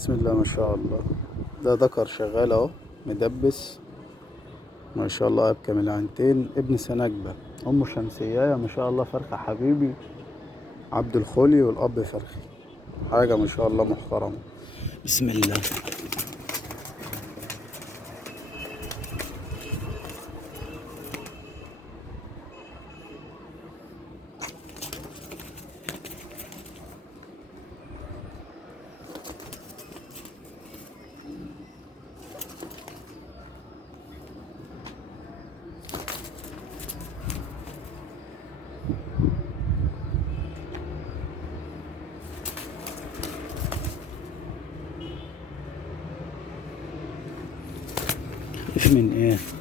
بسم الله ما شاء الله. ده ذكر شغال اهو، مدبس ما شاء الله، بكامل عينتين، ابن سنجبة. امه شمسية ما شاء الله، فرخة حبيبي عبد الخولي، والاب فرخي. حاجة ما شاء الله محترمة. بسم الله. من ايه؟